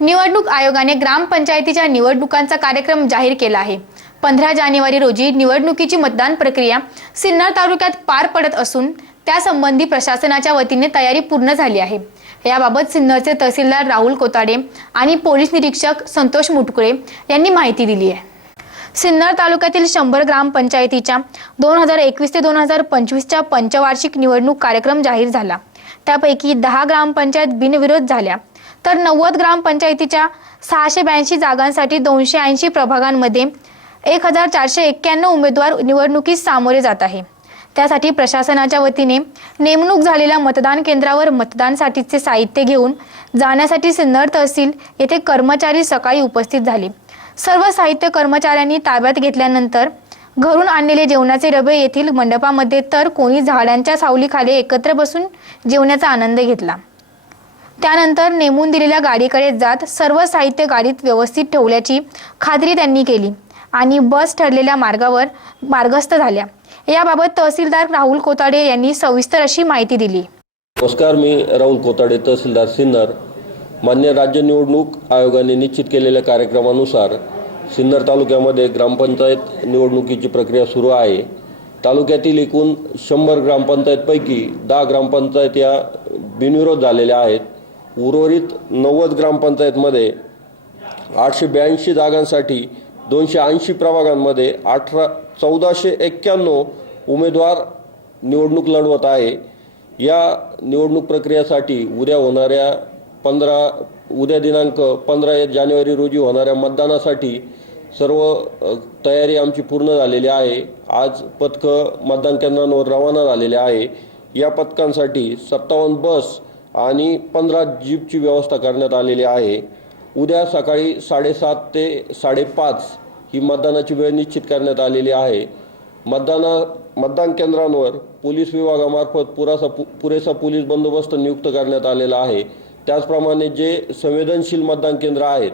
निवडणूक आयोगाने ग्रामपंचायतीच्या निवडणुकांचा कार्यक्रम जाहीर केला आहे. पंधरा जानेवारी रोजी निवडणुकीची मतदान प्रक्रिया सिन्नर तालुक्यात पार पडत असून त्यासंबंधी प्रशासनाच्या वतीने तयारी पूर्ण झाली आहे. याबाबत सिन्नरचे तहसीलदार राहुल कोताडे आणि पोलीस निरीक्षक संतोष मुटकुळे यांनी माहिती दिली आहे. सिन्नर तालुक्यातील शंभर ग्रामपंचायतीच्या दोन हजार एकवीस ते दोन हजार पंचवीसच्या पंचवार्षिक निवडणूक कार्यक्रम जाहीर झाला. त्यापैकी दहा ग्रामपंचायत बिनविरोध झाल्या. तर नव्वद ग्रामपंचायतीच्या सहाशे ब्याऐंशी जागांसाठी दोनशे ऐंशी प्रभागांमध्ये एक हजार चारशे एक्क्याण्णव उमेदवार निवडणुकीस सामोरे जात आहे. त्यासाठी प्रशासनाच्या वतीने नेमणूक झालेल्या मतदान केंद्रावर मतदानसाठीचे साहित्य घेऊन जाण्यासाठी सिन्नर तहसील येथे कर्मचारी सकाळी उपस्थित झाले. सर्व साहित्य कर्मचाऱ्यांनी ताब्यात घेतल्यानंतर घरून आणलेले जेवणाचे डबे येथील मंडपामध्ये तर कोणी झाडांच्या सावलीखाली एकत्र बसून जेवण्याचा आनंद घेतला. त्यानंतर नेमून दिलेल्या गाडीकडे जात सर्व साहित्य गाडीत व्यवस्थित ठेवल्याची खात्री त्यांनी केली आणि बस ठरलेल्या मार्गावर मार्गस्थ झाल्या. याबाबत तहसीलदार राहुल कोताडे यांनी सविस्तर अशी माहिती दिली. नमस्कार मी राहुल कोताडे तहसीलदार सिन्नर. मान्य राज्य निवडणूक आयोगाने निश्चित केलेल्या कार्यक्रमानुसार सिन्नर तालुक्यामध्ये ग्रामपंचायत निवडणुकीची प्रक्रिया सुरू आहे. तालुक्यातील एकूण शंभर ग्रामपंचायतपैकी दहा ग्रामपंचायत या बिनविरोध झालेल्या आहेत. उर्वरित नव्वद ग्रामपंचायतमध्ये आठशे ब्याऐंशी जागांसाठी दोनशे ऐंशी प्रभागांमध्ये अठरा चौदाशे एक्क्याण्णव उमेदवार निवडणूक लढवत आहे. या निवडणूक प्रक्रियेसाठी उद्या होणाऱ्या पंधरा उद्या दिनांक पंधरा जानेवारी रोजी होणाऱ्या मतदानासाठी सर्व तयारी आमची पूर्ण झालेली आहे. आज पथकं मतदान केंद्रांवर रवाना झालेले आहे. या पथकांसाठी सत्तावन्न बस आणि पंधरा जीपची व्यवस्था करण्यात आलेली आहे. उद्या सकाळी साडेसात ते साडेपाच ही मतदानाची वेळ निश्चित करण्यात आलेली आहे. मतदाना मतदान केंद्रांवर पोलीस विभागामार्फत पुरासा पु पुरेसा पोलीस बंदोबस्त नियुक्त करण्यात आलेला आहे. त्याचप्रमाणे जे संवेदनशील मतदान केंद्र आहेत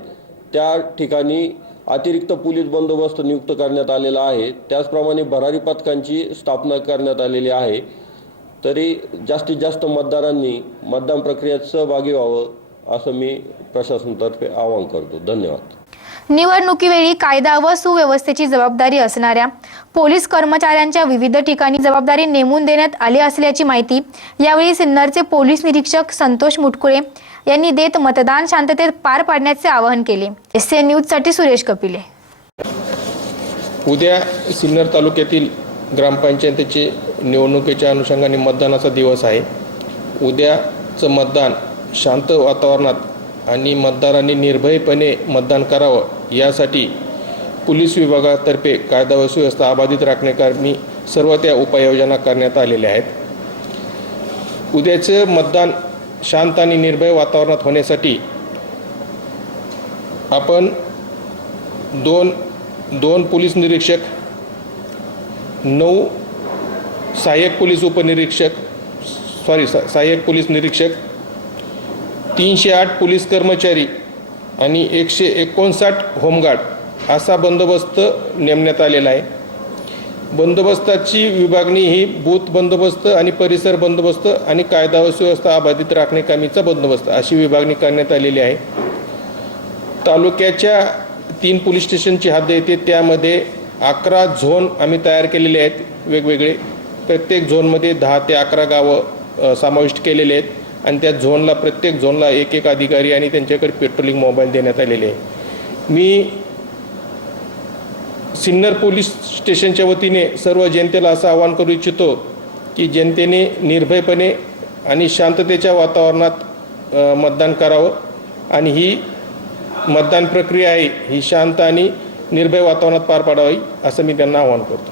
त्या ठिकाणी अतिरिक्त पोलीस बंदोबस्त नियुक्त करण्यात आलेला आहे. त्याचप्रमाणे भरारी पथकांची स्थापना करण्यात आलेली आहे. तरी जास्तीत जास्त मतदारांनी मतदान प्रक्रियेत सहभागी व्हावं असं मी प्रशासनातर्फे आवाहन करतो. धन्यवाद. निवडणुकीवेळी कायदा व सुव्यवस्थेची जबाबदारी असणाऱ्या पोलीस कर्मचाऱ्यांच्या विविध ठिकाणी जबाबदारी नेमून देण्यात आली असल्याची माहिती यावेळी सिन्नरचे पोलीस निरीक्षक संतोष मुटकुळे यांनी देत मतदान शांततेत पार पाडण्याचे आवाहन केले. एस एन न्यूजसाठी सुरेश कपिले. उद्या सिन्नर तालुक्यातील ग्रामपंचायतीचे निवडणुकीच्या अनुषंगाने मतदानाचा दिवस आहे. उद्याचं मतदान शांत वातावरणात आणि मतदारांनी निर्भयपणे मतदान करावं यासाठी पोलीस विभागातर्फे कायदा व सुव्यवस्था अबाधित राखण्याकरणी सर्व त्या उपाययोजना करण्यात आलेल्या आहेत. उद्याचं मतदान शांत आणि निर्भय वातावरणात होण्यासाठी आपण दोन दोन पोलीस निरीक्षक नऊ सहाय्यक पोलीस उपनिरीक्षक सॉरी सा सहाय्यक पोलीस निरीक्षक तीनशे आठ पोलीस कर्मचारी आणि एकशे एकोणसाठ होमगार्ड असा बंदोबस्त नेमण्यात आलेला आहे. बंदोबस्ताची विभागणी ही बूथ बंदोबस्त आणि परिसर बंदोबस्त आणि कायदा व सुव्यवस्था अबाधित राखणे कामीचा बंदोबस्त अशी विभागणी करण्यात आलेली आहे. तालुक्याच्या तीन पोलीस स्टेशनची हद्द येते त्यामध्ये अकरा झोन आम्ही तयार केलेले आहेत वेगवेगळे. प्रत्येक झोनमध्ये दहा ते अकरा गावं समाविष्ट केलेले आहेत. आणि त्या झोनला प्रत्येक झोनला एक एक अधिकारी आणि त्यांच्याकडे पेट्रोलिंग मोबाईल देण्यात आलेले आहे मी सिन्नर पोलीस स्टेशनच्या वतीने सर्व जनतेला असं आवाहन करू इच्छितो की जनतेने निर्भयपणे आणि शांततेच्या वातावरणात मतदान करावं. आणि ही मतदान प्रक्रिया आहे ही शांत आणि निर्भय वातावरणात पार पाडावी असं मी त्यांना आवाहन करतो.